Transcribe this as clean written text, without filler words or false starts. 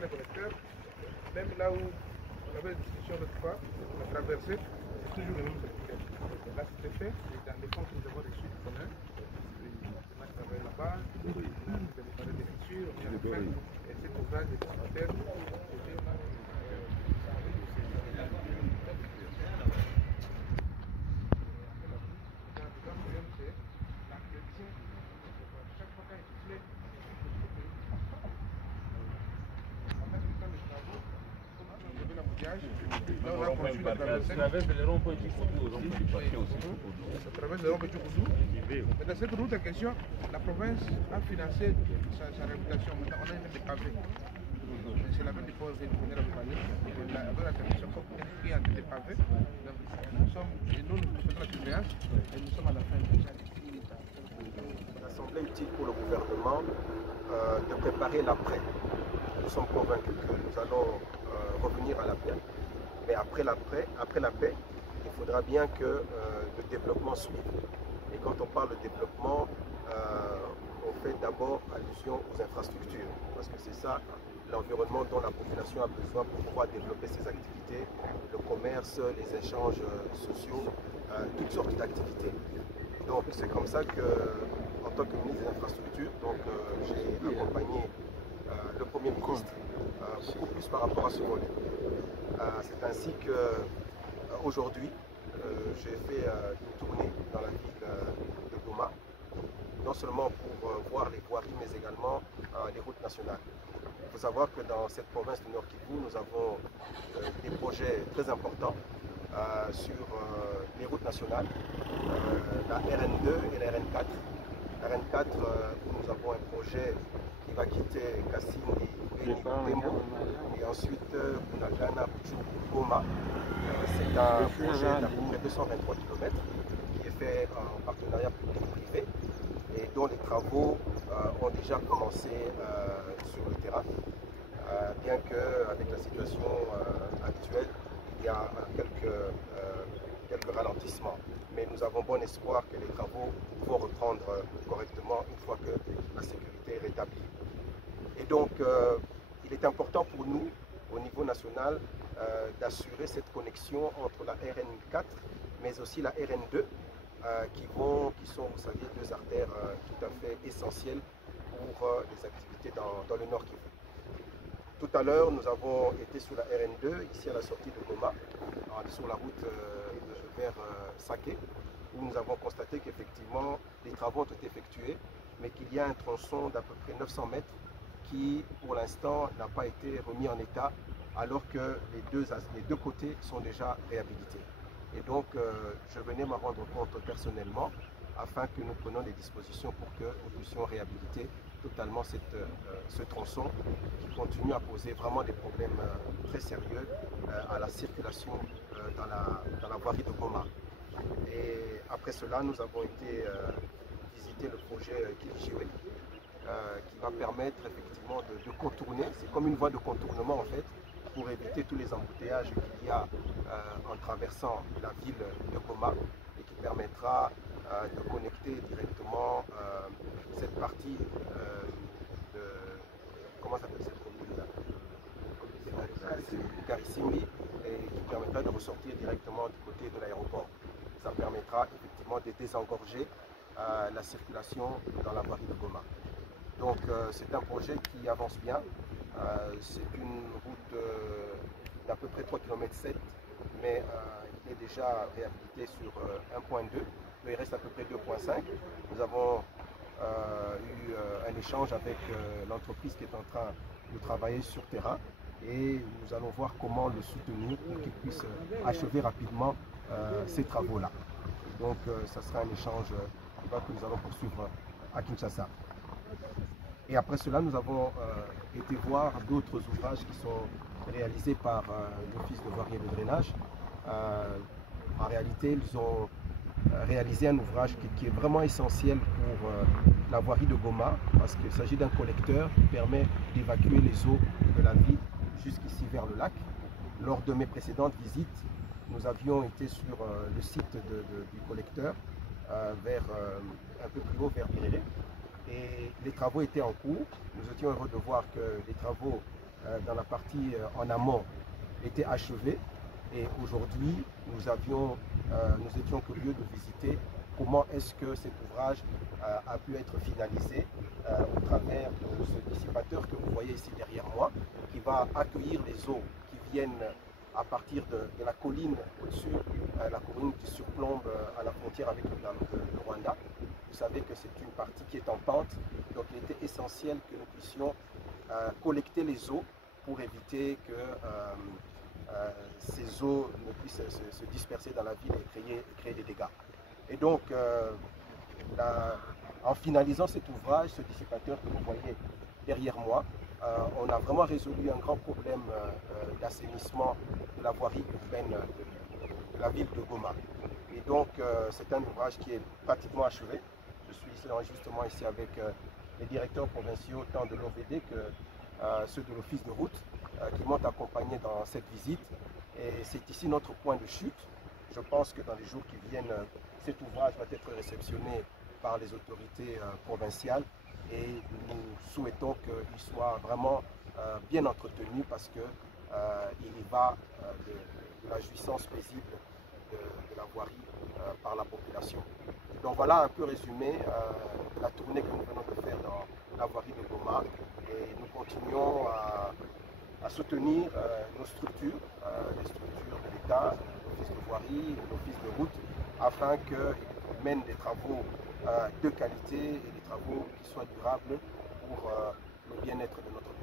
Les collecteurs, même là où on avait une discussion l'autre fois, on a traversé, c'est toujours le même collecteur. Là, c'était fait, et dans les fonds que nous avons reçus du commun, on a travaillé là-bas, on a préparé des fissures, on a fait, et cet ouvrage des collecteurs, c'était là. Ça traverse le rond-point du Koudou, ça traverse le rond-point du Koudou. Mais dans cette route en question, la province a financé sa réputation. Maintenant, on a une des pavés. C'est la même dépose que nous venons de parler. Avec la commission, comme il y a des pavés, nous faisons la surveillance et nous sommes à la fin de ça. Ça semblait utile pour le gouvernement de préparer l'après. Nous sommes convaincus que nous allons revenir à la paix. Mais après la paix, il faudra bien que le développement suive. Et quand on parle de développement, on fait d'abord allusion aux infrastructures. Parce que c'est ça l'environnement dont la population a besoin pour pouvoir développer ses activités, le commerce, les échanges sociaux, toutes sortes d'activités. Donc c'est comme ça que, en tant que ministre des Infrastructures, j'ai accompagné le Premier ministre beaucoup plus par rapport à ce volet. C'est ainsi qu'aujourd'hui, j'ai fait une tournée dans la ville de Goma, non seulement pour voir les voiries, mais également les routes nationales. Il faut savoir que dans cette province du Nord Kivu, nous avons des projets très importants sur les routes nationales, la RN2 et la RN4. La RN4, nous avons un projet qui va quitter Kassindi et Tembo, et ensuite Bunagana, Goma. C'est un projet d'à peu près 223 km qui est fait en partenariat public-privé et dont les travaux ont déjà commencé sur le terrain. Bien qu'avec la situation actuelle, il y a quelques ralentissements. Mais nous avons bon espoir que les travaux vont reprendre correctement une fois que la sécurité est rétablie. Et donc, il est important pour nous, au niveau national, d'assurer cette connexion entre la RN4, mais aussi la RN2, qui sont, vous savez, deux artères tout à fait essentielles pour les activités dans le Nord Kivu. Tout à l'heure, nous avons été sur la RN2, ici à la sortie de Goma, sur la route vers Saké, où nous avons constaté qu'effectivement, les travaux ont été effectués, mais qu'il y a un tronçon d'à peu près 900 mètres qui, pour l'instant, n'a pas été remis en état, alors que les deux côtés sont déjà réhabilités. Et donc, je venais m'en rendre compte personnellement, afin que nous prenions des dispositions pour que nous puissions réhabiliter totalement ce tronçon qui continue à poser vraiment des problèmes très sérieux à la circulation dans la voirie de Goma. Et après cela, nous avons été visiter le projet Kilijiwe, qui va permettre effectivement de contourner, c'est comme une voie de contournement en fait, pour éviter tous les embouteillages qu'il y a en traversant la ville de Goma et qui permettra de connecter directement cette partie de, comment s'appelle cette commune-là, Karissimbi, et qui permettra de ressortir directement du côté de l'aéroport. Ça permettra effectivement de désengorger la circulation dans la voirie de Goma. Donc c'est un projet qui avance bien. C'est une route d'à peu près 3,7 km, mais il est déjà réhabilité sur 1,2 km. Il reste à peu près 2,5 km. Nous avons eu un échange avec l'entreprise qui est en train de travailler sur terrain et nous allons voir comment le soutenir pour qu'il puisse achever rapidement ces travaux-là. Donc ça sera un échange que nous allons poursuivre à Kinshasa. Et après cela, nous avons été voir d'autres ouvrages qui sont réalisés par l'Office de voirie et de drainage. En réalité, ils ont réalisé un ouvrage qui est vraiment essentiel pour la voirie de Goma, parce qu'il s'agit d'un collecteur qui permet d'évacuer les eaux de la ville jusqu'ici vers le lac. Lors de mes précédentes visites, nous avions été sur le site du collecteur, vers un peu plus haut, vers Birélé, et les travaux étaient en cours. Nous étions heureux de voir que les travaux dans la partie en amont étaient achevés, et aujourd'hui nous étions curieux de visiter comment est-ce que cet ouvrage a pu être finalisé au travers de ce dissipateur que vous voyez ici derrière moi, qui va accueillir les eaux qui viennent à partir de la colline au-dessus, la colline qui surplombe à la frontière avec le Rwanda. Vous savez que c'est une partie qui est en pente, donc il était essentiel que nous puissions collecter les eaux pour éviter que ces eaux ne puissent se disperser dans la ville et créer des dégâts. Et donc, en finalisant cet ouvrage, ce dissipateur que vous voyez derrière moi, on a vraiment résolu un grand problème d'assainissement de la voirie urbaine de la ville de Goma. Et donc, c'est un ouvrage qui est pratiquement achevé. Je suis justement ici avec les directeurs provinciaux, tant de l'OVD que ceux de l'Office de route, qui m'ont accompagné dans cette visite. Et c'est ici notre point de chute. Je pense que dans les jours qui viennent, cet ouvrage va être réceptionné par les autorités provinciales, et nous souhaitons qu'il soit vraiment bien entretenu, parce qu'il y va de la jouissance paisible de la voirie par la population. Donc voilà un peu résumé la tournée que nous venons de faire dans la voirie de Goma, et nous continuons à soutenir nos structures, les structures de l'État, l'Office de voirie, l'Office de route, afin qu'ils mènent des travaux de qualité et des travaux qui soient durables pour le bien-être de notre pays.